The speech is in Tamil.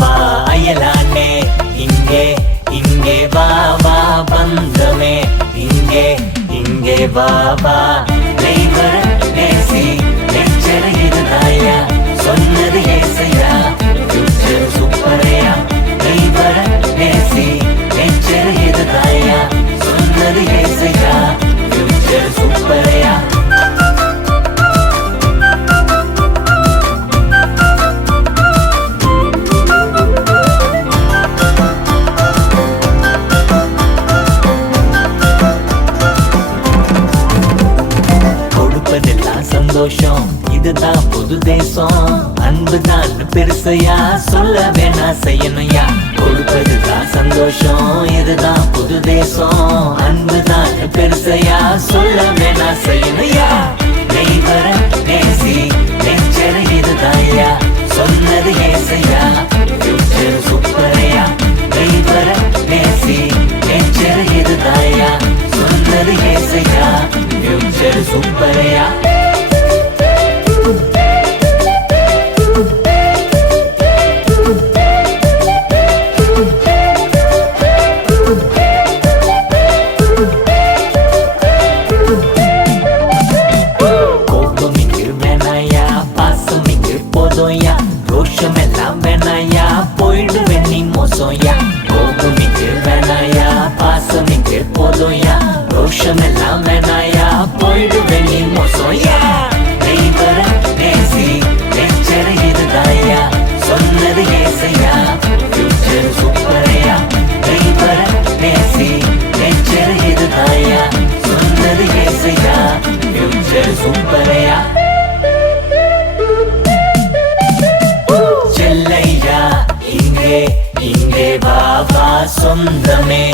வா அயலானே இங்கே இங்கே வா வா பந்தமே இங்கே இங்கே வா வா நெய்வர நேசி நெச்சர இதுதாயா சொன்னது ஏசையா ஃபியூச்சர் சூப்பரையா நெய்வர நேசி நெச்சர இதுதாயா சொன்னது ஏசையா ஃபியூச்சர் சூப்பரையா சந்தோஷம் இதுதான் புது தேசம் அன்புதான் பெருசையா சொல்ல வேணா செய்யணும்யா கொடுப்பதுதான் சந்தோஷம் இதுதான் புது தேசம் அன்புதான் பெருசையா சொல்ல வேணா செய்யணும்யா நெய்வர நேசி நெச்சர இதுதாயா சொன்னது ஏசையா ஃபியூச்சர் சூப்பரையா நெய்வர நேசி நெச்சர இதுதாயா சொன்னது ஏசையா ஃபியூச்சர் சூப்பரையா ரோஷமெல்லாம் வேணாயா போயிடுவே நீ மோசோயா கோபமிக்கு வேணாயா பாசமிக்கு போதோயா ரோஷமெல்லாம் வேணாயா போயிடுவே நீ மோசோயா நெய்வர நேசி நெச்சர இதுதாயா சொன்னது ஏசையா ஃபியூச்சர் சூப்பரையா நெய்வர நேசி நெச்சர இதுதாயா சொன்னது ஏசையா ஃபியூச்சர் சூப்பரையா இங்கே இங்கே வா வா சொந்தமே